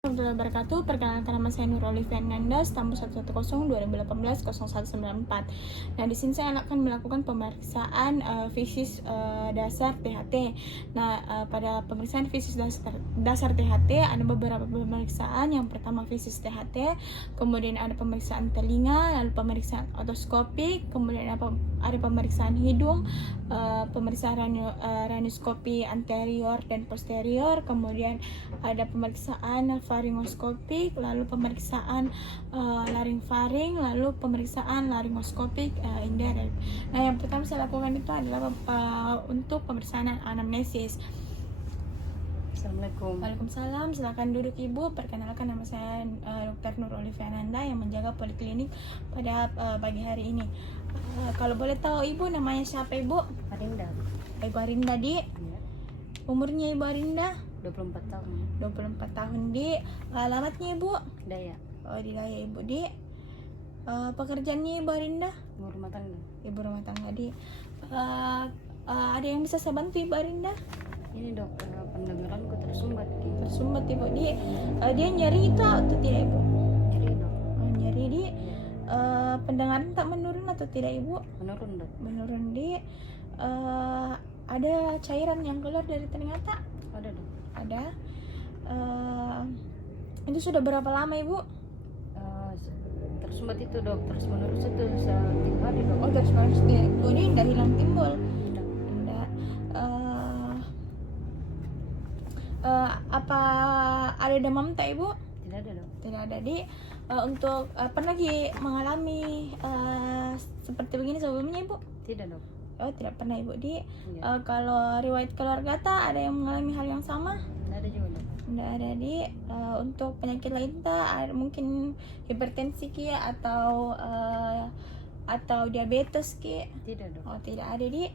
Warahmatullahi wabarakatuh. Perkenalkan, nama saya Nur Olivia Nanda, stamper 110 2018 0194. Nah, di sini saya akan melakukan pemeriksaan fisis dasar THT. Nah, pada pemeriksaan fisis dasar THT ada beberapa pemeriksaan. Yang pertama fisis THT, kemudian ada pemeriksaan telinga, lalu pemeriksaan otoskopik, kemudian ada pemeriksaan hidung, pemeriksaan ranoskopi anterior dan posterior, kemudian ada pemeriksaan faringoskopik, lalu pemeriksaan laringfaring, lalu pemeriksaan laringoskopik indirect. Nah, yang pertama saya lakukan itu adalah untuk pemeriksaan anamnesis. Assalamualaikum. Waalaikumsalam. Silakan duduk Ibu. Perkenalkan, nama saya Dr. Nur Olivia Nanda yang menjaga poliklinik pada pagi hari ini. Kalau boleh tahu Ibu namanya siapa Ibu? Arinda. Ibu Arinda Di. Ya, Umurnya Ibu Arinda? 24 tahun. 24 tahun Di. Alamatnya Ibu? Daya. Oh, di Daya Ibu Di. Pekerjaannya Ibu Arinda? Ibu rumah tangga. Ibu rumah tangga Di. Ada yang bisa saya bantu Ibu Arinda? Ini dok, pendengaranku tersumbat. Tersumbat Ibu Di. Dia nyeri itu atau tidak Ibu? Nyeri dok. Nyeri Di. Ya, Pendengaran tak menurun atau tidak Ibu? menurun dok. Menurun Di. Ada cairan yang keluar dari telinga tak? Ada dok. Ada. Itu sudah berapa lama Ibu? Tersumbat itu dok, terus menerus itu 3 hari dok. Oh, terus dia ini nggak hilang timbul. Tidak. Nggak. Apa ada demam tak Ibu? Tidak ada dok. Tidak ada Di. Untuk pernah lagi mengalami seperti begini sebelumnya Ibu? Tidak dok. Oh, tidak pernah Ibu Di. Ya. Kalau riwayat keluarga tak ada yang mengalami hal yang sama? Tidak ada juga dok. Tidak ada Di. Untuk penyakit lain tak ada, mungkin hipertensi Ki atau diabetes Ki? Tidak dok. Oh, tidak ada Di. Ya.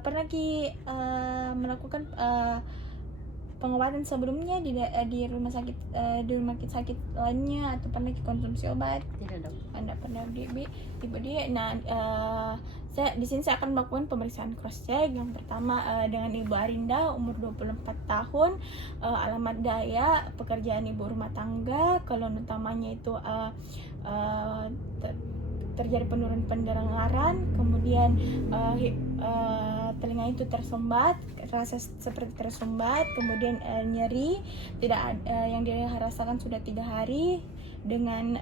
Pernah Ki melakukan pengobatan sebelumnya di rumah sakit lainnya, atau pernah Ki konsumsi obat? Tidak dok. Anda pernah Ibu Di. Nah, di sini saya akan melakukan pemeriksaan cross check. Yang pertama dengan Ibu Arinda, umur 24 tahun, alamat Daya, pekerjaan ibu rumah tangga, keluhan utamanya itu terjadi penurunan pendengaran, kemudian telinga itu tersumbat, rasa seperti tersumbat, kemudian nyeri, tidak yang dia rasakan sudah 3 hari dengan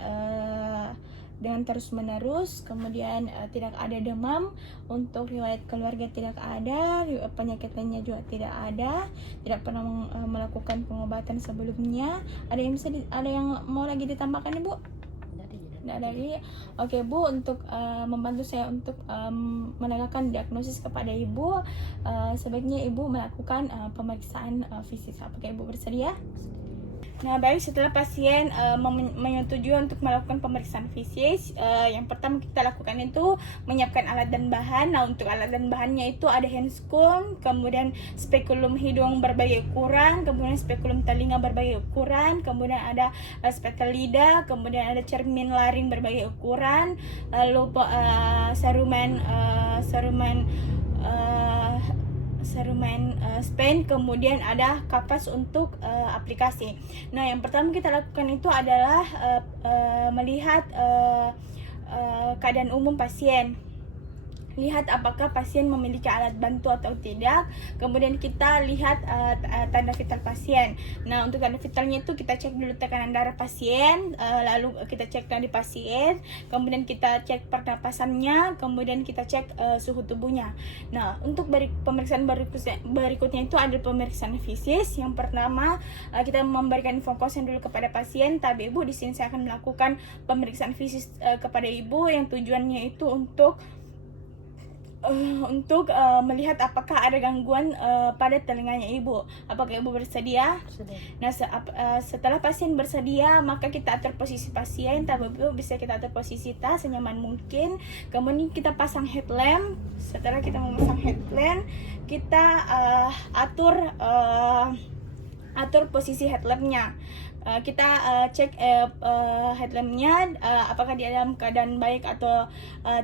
terus menerus, kemudian tidak ada demam. Untuk riwayat keluarga tidak ada, penyakit lainnya juga tidak ada, tidak pernah melakukan pengobatan sebelumnya. Ada yang mau lagi ditambahkan Ibu? Tidak ada lagi. Oke Bu, untuk membantu saya untuk menegakkan diagnosis kepada Ibu, sebaiknya Ibu melakukan pemeriksaan fisik. Apakah Ibu bersedia? Nah, baik, setelah pasien menyetujui untuk melakukan pemeriksaan fisik, yang pertama kita lakukan itu menyiapkan alat dan bahan. Nah, untuk alat dan bahannya itu ada handscomb, kemudian spekulum hidung berbagai ukuran, kemudian spekulum telinga berbagai ukuran, kemudian ada spekel lidah, kemudian ada cermin laring berbagai ukuran, lalu serumen span, kemudian ada kapas untuk aplikasi. Nah, yang pertama kita lakukan itu adalah melihat keadaan umum pasien. Lihat apakah pasien memiliki alat bantu atau tidak. Kemudian kita lihat tanda vital pasien. Nah, untuk tanda vitalnya itu kita cek dulu tekanan darah pasien, lalu kita cek nadi pasien, kemudian kita cek pernapasannya, kemudian kita cek suhu tubuhnya. Nah, untuk pemeriksaan berikutnya itu ada pemeriksaan fisik. Yang pertama kita memberikan info konsen dulu kepada pasien. Tapi Ibu, di sini saya akan melakukan pemeriksaan fisik kepada Ibu, yang tujuannya itu untuk melihat apakah ada gangguan pada telinganya Ibu. Apakah Ibu bersedia? Sudah. Nah, setelah pasien bersedia, maka kita atur posisi pasien. Tapi Ibu bisa kita atur posisi tas senyaman mungkin. Kemudian kita pasang headlamp. Setelah kita memasang headlamp, kita atur posisi headlampnya. kita cek headlampnya apakah dia dalam keadaan baik atau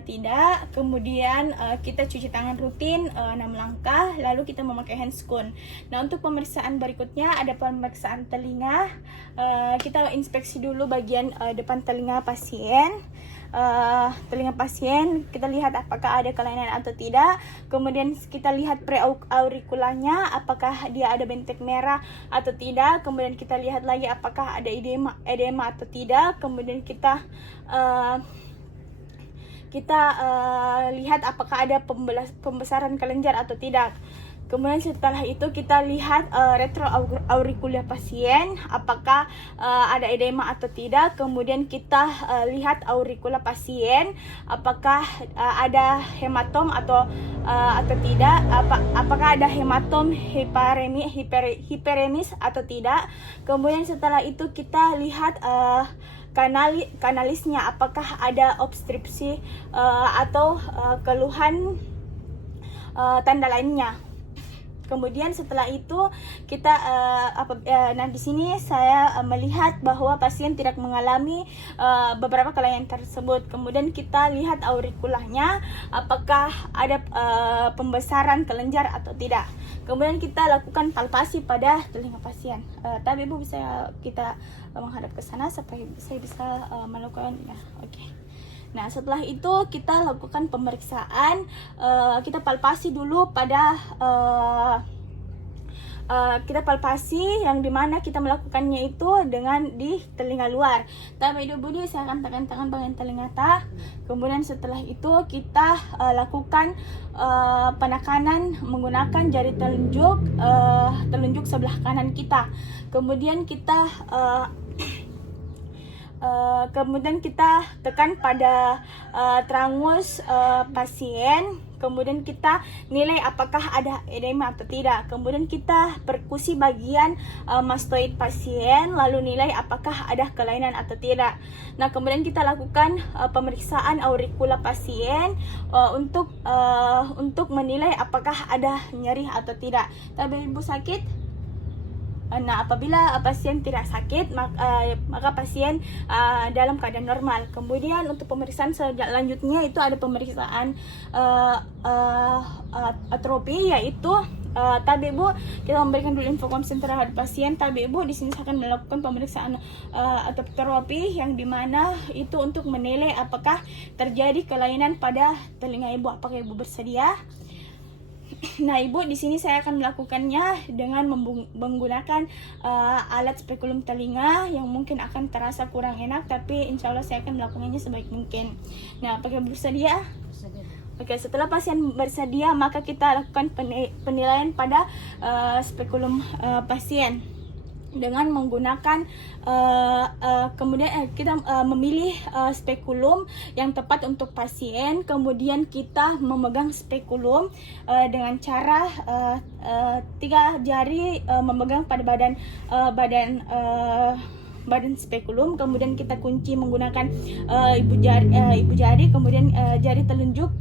tidak. Kemudian kita cuci tangan rutin 6 langkah, lalu kita memakai handscoon. Nah, untuk pemeriksaan berikutnya ada pemeriksaan telinga. Kita inspeksi dulu bagian depan telinga pasien. Telinga pasien, kita lihat apakah ada kelainan atau tidak. Kemudian kita lihat preaurikulanya, apakah dia ada bentek merah atau tidak. Kemudian kita lihat lagi apakah ada edema atau tidak. Kemudian kita lihat apakah ada pembesaran kelenjar atau tidak. Kemudian setelah itu kita lihat retroaurikuler pasien, apakah ada edema atau tidak. Kemudian kita lihat aurikula pasien, apakah ada hematom atau tidak. Apakah ada hematom hiperemis atau tidak. Kemudian setelah itu kita lihat kanalisnya, apakah ada obstruksi atau keluhan tanda lainnya. Kemudian setelah itu kita nah di sini saya melihat bahwa pasien tidak mengalami beberapa kelainan tersebut. Kemudian kita lihat aurikulanya, apakah ada pembesaran kelenjar atau tidak. Kemudian kita lakukan palpasi pada telinga pasien. Tapi Ibu bisa kita menghadap ke sana supaya saya bisa melakukannya. Oke. Nah, setelah itu kita lakukan pemeriksaan, kita palpasi dulu pada kita palpasi yang dimana kita melakukannya itu dengan di telinga luar. Tapi Budi saya akan tekan tangan bagian telinga atas. Kemudian setelah itu kita lakukan penekanan menggunakan jari telunjuk sebelah kanan kita. Kemudian kita tekan pada trangus pasien. Kemudian kita nilai apakah ada edema atau tidak. Kemudian kita perkusi bagian mastoid pasien, lalu nilai apakah ada kelainan atau tidak. Nah, kemudian kita lakukan pemeriksaan aurikula pasien untuk menilai apakah ada nyeri atau tidak. Tapi Ibu sakit? Nah, apabila pasien tidak sakit, maka pasien dalam keadaan normal. Kemudian untuk pemeriksaan selanjutnya itu ada pemeriksaan atropi, yaitu tapi Ibu kita memberikan dulu info konsen terhadap pasien. Tapi Ibu di sini saya akan melakukan pemeriksaan atropi yang dimana itu untuk menilai apakah terjadi kelainan pada telinga Ibu. Apakah Ibu bersedia? Nah, Ibu di sini saya akan melakukannya dengan menggunakan alat spekulum telinga yang mungkin akan terasa kurang enak, tapi insya Allah saya akan melakukannya sebaik mungkin. Nah, apakah Ibu bersedia? Oke, setelah pasien bersedia, maka kita lakukan penilaian pada spekulum pasien dengan menggunakan kemudian kita memilih spekulum yang tepat untuk pasien. Kemudian kita memegang spekulum dengan cara 3 jari memegang pada badan spekulum. Kemudian kita kunci menggunakan ibu jari. Kemudian jari telunjuk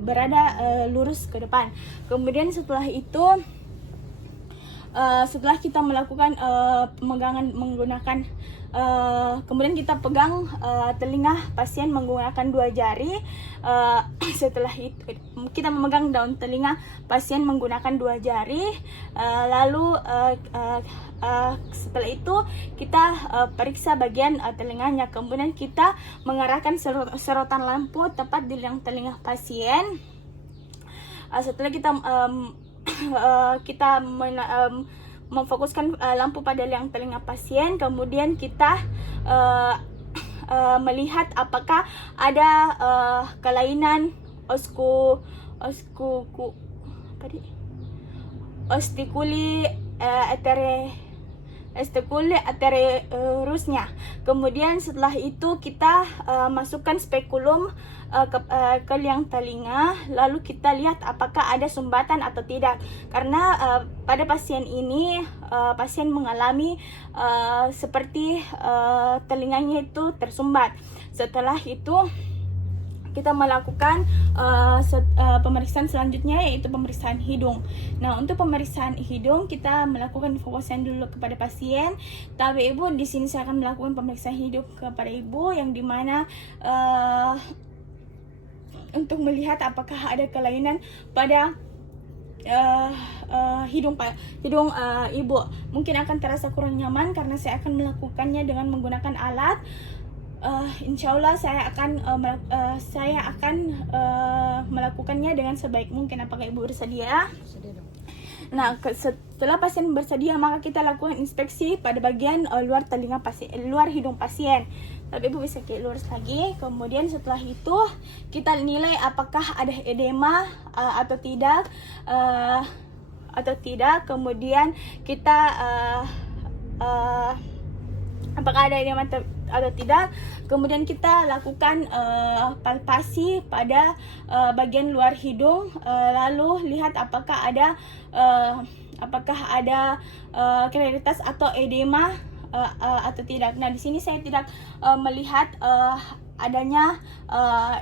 berada lurus ke depan. Kemudian setelah itu setelah kita melakukan pemegangan menggunakan kemudian kita pegang telinga pasien menggunakan 2 jari. Setelah itu kita memegang daun telinga pasien menggunakan 2 jari. Lalu setelah itu kita periksa bagian telinganya. Kemudian kita mengarahkan serotan lampu tepat di liang telinga pasien. Setelah kita memfokuskan lampu pada liang telinga pasien, kemudian kita melihat apakah ada kelainan ostikuli aterusnya. Kemudian setelah itu kita masukkan spekulum ke liang telinga, lalu kita lihat apakah ada sumbatan atau tidak. Karena pada pasien ini pasien mengalami seperti telinganya itu tersumbat. Setelah itu kita melakukan pemeriksaan selanjutnya, yaitu pemeriksaan hidung. Nah, untuk pemeriksaan hidung kita melakukan fokusan dulu kepada pasien. Tapi ibu, di sini saya akan melakukan pemeriksaan hidung kepada ibu, yang dimana untuk melihat apakah ada kelainan pada hidung ibu. Mungkin akan terasa kurang nyaman karena saya akan melakukannya dengan menggunakan alat. Insya Allah saya akan melakukannya dengan sebaik mungkin. Apakah ibu bersedia? Sedih dok. Nah, setelah pasien bersedia, maka kita lakukan inspeksi pada bagian luar telinga pasien, luar hidung pasien. Tapi ibu bisa lurus lagi. Kemudian setelah itu kita nilai apakah ada edema atau tidak. Kemudian kita apakah ada edema atau tidak. Kemudian kita lakukan palpasi pada bagian luar hidung, lalu lihat apakah ada klaritas atau edema atau tidak. Nah, di sini saya tidak melihat adanya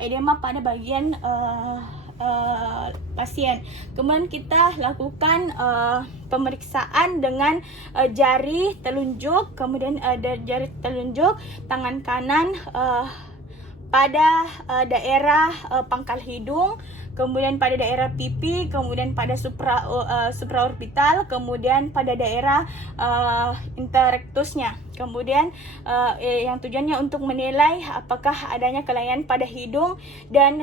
edema pada bagian pasien. Kemudian kita lakukan pemeriksaan dengan jari telunjuk, kemudian jari telunjuk tangan kanan pada daerah pangkal hidung, kemudian pada daerah pipi, kemudian pada supraorbital, kemudian pada daerah interrektusnya. Kemudian yang tujuannya untuk menilai apakah adanya kelainan pada hidung dan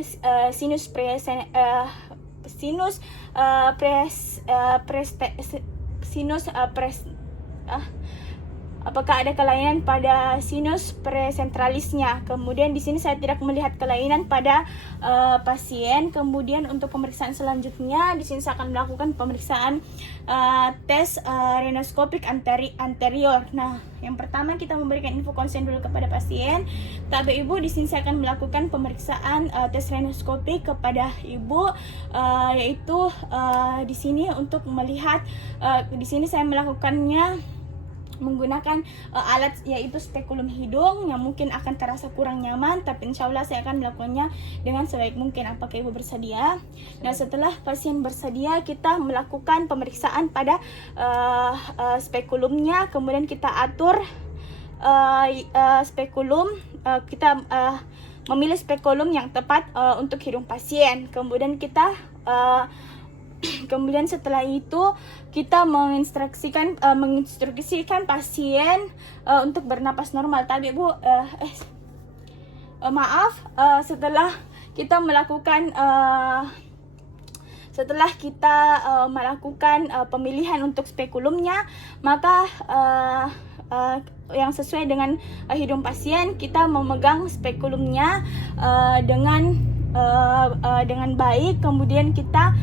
apakah ada kelainan pada sinus presentralisnya. Kemudian di sini saya tidak melihat kelainan pada pasien. Kemudian untuk pemeriksaan selanjutnya, di sini saya akan melakukan pemeriksaan tes rhinoskopik anterior. Nah, yang pertama kita memberikan info konsen dulu kepada pasien. Tapi ibu, di sini saya akan melakukan pemeriksaan tes rhinoskopik kepada ibu, yaitu di sini untuk melihat di sini saya melakukannya menggunakan alat, yaitu spekulum hidung, yang mungkin akan terasa kurang nyaman, tapi insya Allah saya akan melakukannya dengan sebaik mungkin. Apakah ibu bersedia? Nah, setelah pasien bersedia, kita melakukan pemeriksaan pada spekulumnya. Kemudian kita atur spekulum, kita memilih spekulum yang tepat untuk hidung pasien. Kemudian kemudian setelah itu kita menginstruksikan pasien untuk bernapas normal. Tapi ibu, setelah kita melakukan pemilihan untuk spekulumnya, maka yang sesuai dengan hidung pasien, kita memegang spekulumnya dengan baik. Kemudian kita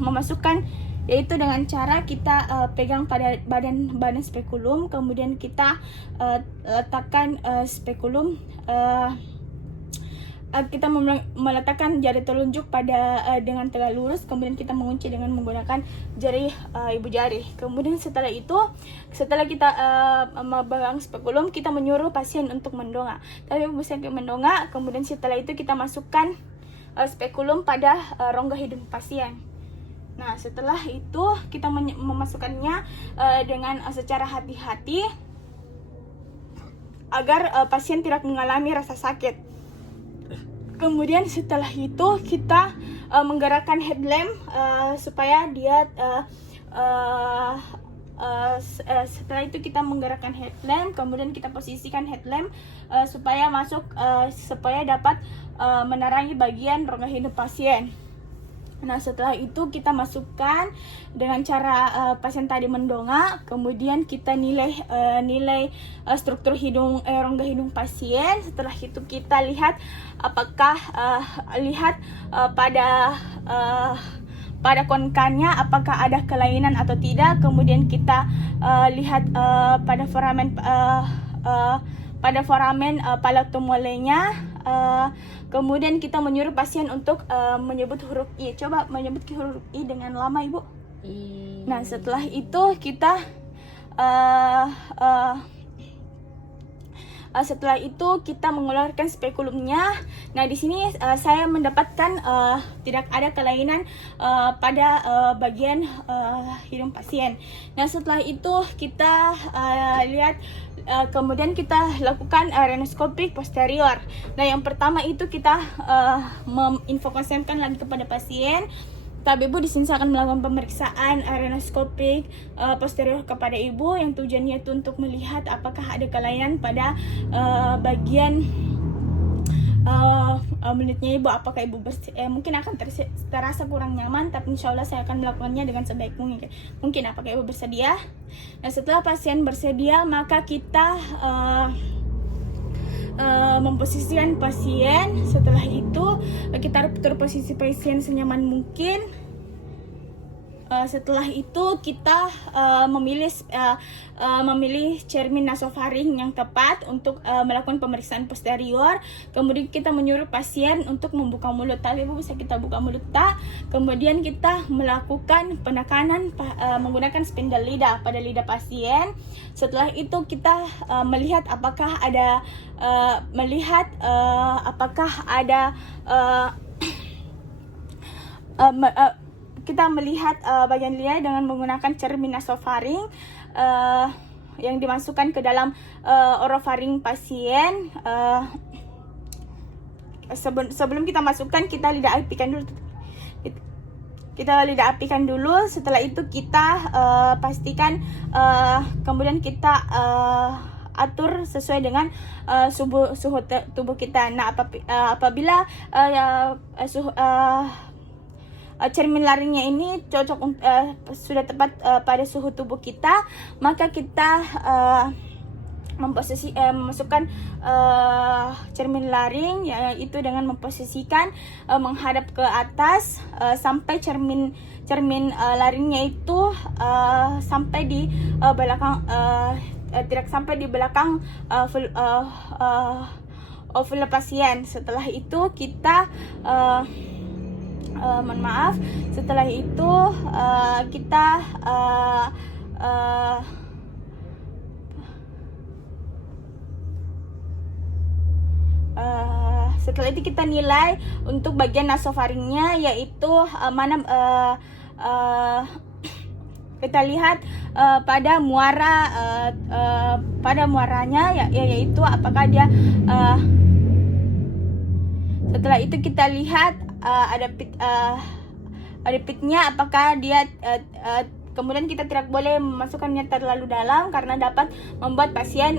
memasukkan, yaitu dengan cara kita pegang pada badan spekulum, kemudian kita letakkan spekulum, kita meletakkan jari telunjuk dengan tegak lurus, kemudian kita mengunci dengan menggunakan jari ibu jari. Kemudian setelah kita memegang spekulum, kita menyuruh pasien untuk mendongak. Tapi ibu bisa mendongak. Kemudian setelah itu kita masukkan spekulum pada rongga hidung pasien. Nah, setelah itu kita memasukkannya dengan secara hati-hati agar pasien tidak mengalami rasa sakit. Kemudian setelah itu kita menggerakkan headlamp supaya dia setelah itu kita menggerakkan headlamp, kemudian kita posisikan headlamp supaya dapat menerangi bagian rongga hidung pasien. Nah, setelah itu kita masukkan dengan cara pasien tadi mendongak, kemudian kita nilai struktur rongga hidung pasien. Setelah itu kita lihat apakah pada konkannya apakah ada kelainan atau tidak. Kemudian kita lihat pada foramen palatomolenya. Kemudian kita menyuruh pasien untuk menyebut huruf I. Coba menyebut huruf I dengan lama, ibu. I. Nah, setelah itu kita Setelah itu kita mengeluarkan spekulumnya. Nah, di sini saya mendapatkan tidak ada kelainan pada bagian hidung pasien. Nah, setelah itu kita lihat, kemudian kita lakukan rhinoskopik posterior. Nah, yang pertama itu kita menginfokankan lagi kepada pasien. Ibu di sini saya akan melakukan pemeriksaan rhinoskopik posterior kepada ibu, yang tujuannya itu untuk melihat apakah ada kelainan pada bagian mulutnya ibu. Apakah ibu mungkin akan terasa kurang nyaman, tapi insya Allah saya akan melakukannya dengan sebaik mungkin. Apakah ibu bersedia? Nah, setelah pasien bersedia, maka kita memposisikan pasien. Setelah itu kita putar posisi pasien senyaman mungkin. Setelah itu kita memilih cermin nasofaring yang tepat untuk melakukan pemeriksaan posterior. Kemudian kita menyuruh pasien untuk membuka mulut. Ibu bisa kita buka mulut tak. Kemudian kita melakukan penekanan menggunakan spindle lidah pada lidah pasien. Setelah itu kita melihat apakah ada kita melihat bagian lidah dengan menggunakan cermin nasofaring yang dimasukkan ke dalam orofaring pasien. Sebelum kita masukkan, kita lidah apikan dulu. Setelah itu kita pastikan, kemudian kita atur sesuai dengan suhu tubuh kita. Nah, apabila cermin laringnya ini cocok, sudah tepat pada suhu tubuh kita, maka kita memasukkan cermin laring, yaitu dengan memposisikan menghadap ke atas sampai cermin laringnya itu sampai di belakang, tidak sampai di belakang ovule pasien. Setelah itu kita setelah itu kita setelah itu kita nilai untuk bagian nasofaringnya, yaitu kita lihat pada muaranya, yaitu apakah dia setelah itu kita lihat ada pitnya, apakah dia kemudian kita tidak boleh memasukkannya terlalu dalam karena dapat membuat pasien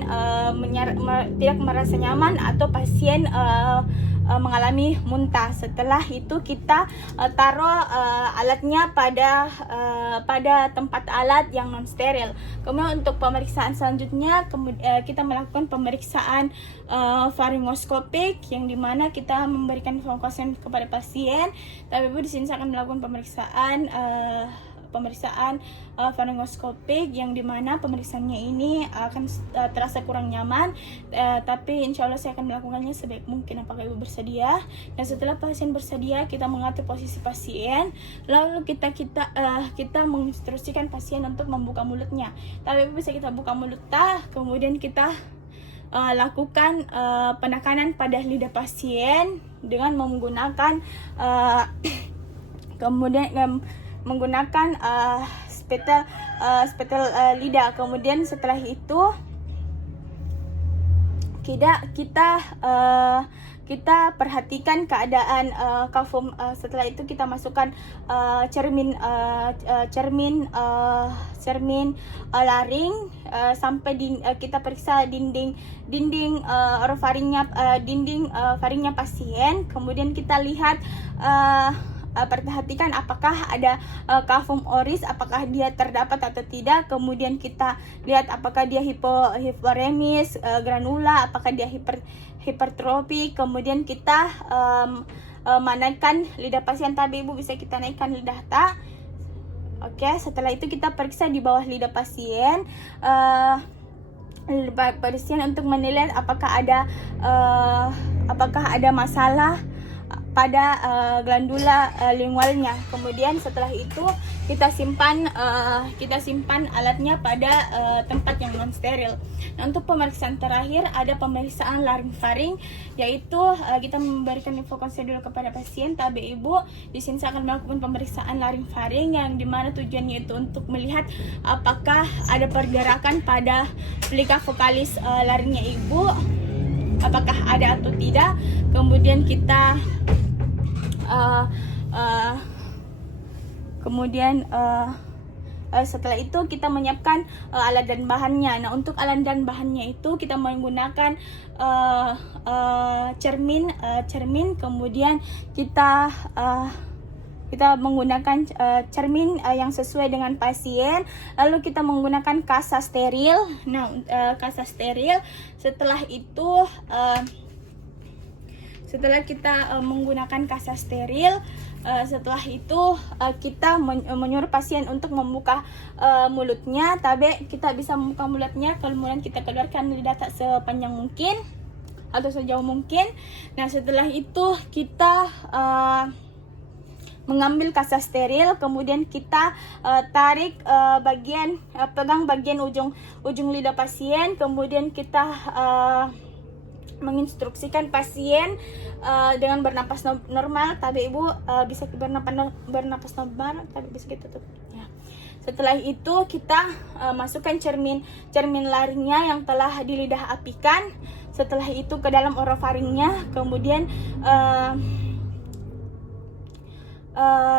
tidak merasa nyaman atau pasien mengalami muntah. Setelah itu kita taruh alatnya pada tempat alat yang non steril. Kemudian untuk pemeriksaan selanjutnya, kita melakukan pemeriksaan faringoskopik, yang dimana kita memberikan fokusan kepada pasien. Tapi ibu di sini saya akan melakukan pemeriksaan faringoskopik, yang dimana pemeriksaannya ini akan terasa kurang nyaman, tapi insya Allah saya akan melakukannya sebaik mungkin. Apakah ibu bersedia? Dan setelah pasien bersedia, kita mengatur posisi pasien, lalu kita menginstruksikan pasien untuk membuka mulutnya. Tapi ibu bisa kita buka mulut kemudian kita lakukan penekanan pada lidah pasien dengan menggunakan menggunakan spetel lidah. Kemudian setelah itu kita perhatikan keadaan kafum. Setelah itu kita masukkan cermin laring sampai kita periksa dinding faringnya pasien. Kemudian kita lihat, perhatikan apakah ada kafum oris, apakah dia terdapat atau tidak. Kemudian kita lihat apakah dia hiporemis, granula, apakah dia hipertrofi. Kemudian kita menaikkan lidah pasien. Tapi ibu bisa kita naikkan lidah Oke, setelah itu kita periksa di bawah lidah pasien. Pasien untuk menilai apakah ada masalah pada glandula lingualnya. Kemudian setelah itu kita simpan alatnya pada tempat yang non steril. Nah, untuk pemeriksaan terakhir ada pemeriksaan laringfaring, yaitu kita memberikan informasi dulu kepada pasien. Tapi ibu di sini saya akan melakukan pemeriksaan laringfaring yang dimana tujuannya itu untuk melihat apakah ada pergerakan pada plika vokalis laringnya ibu, apakah ada atau tidak. Kemudian kita setelah itu kita menyiapkan alat dan bahannya. Nah, untuk alat dan bahannya itu kita menggunakan cermin, kemudian kita menggunakan cermin yang sesuai dengan pasien, lalu kita menggunakan kasa steril. Nah, kasa steril, setelah itu setelah kita menggunakan kasa steril, setelah itu kita menyuruh pasien untuk membuka mulutnya. Tapi kita bisa membuka mulutnya, kemudian kita keluarkan lidah tak sepanjang mungkin atau sejauh mungkin. Nah, setelah itu kita mengambil kasa steril, kemudian kita tarik pegang bagian ujung lidah pasien, kemudian kita menginstruksikan pasien dengan bernapas normal. Tapi ibu bisa bernapas normal, tapi bisa kita tutup. Ya. Setelah itu kita masukkan cermin laringnya yang telah dilidah apikan. Setelah itu ke dalam orofaringnya, kemudian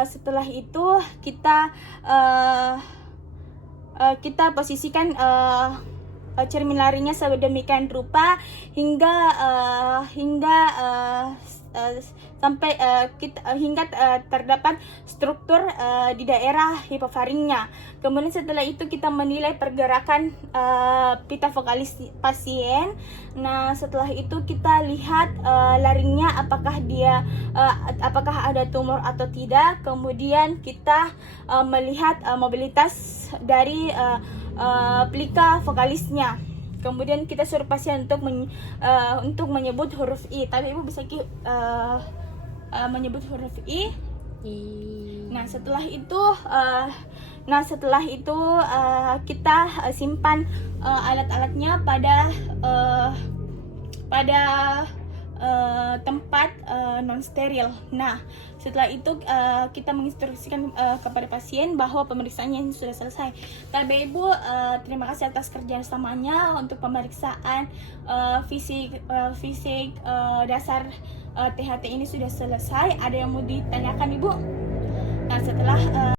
setelah itu kita posisikan cermin laringnya sedemikian rupa hingga terdapat struktur di daerah hipofaringnya. Kemudian setelah itu kita menilai pergerakan pita vokalis pasien. Nah, setelah itu kita lihat laringnya apakah ada tumor atau tidak. Kemudian kita melihat mobilitas dari plika vokalisnya. Kemudian kita suruh pasien untuk menyebut huruf I. Tapi ibu bisa menyebut huruf I. Nah, setelah itu kita simpan alat-alatnya pada tempat non steril. Nah, setelah itu kita menginstruksikan kepada pasien bahwa pemeriksaannya sudah selesai. Tapi ibu, terima kasih atas kerjasamanya untuk pemeriksaan fisik dasar THT ini sudah selesai. Ada yang mau ditanyakan ibu? Nah, setelah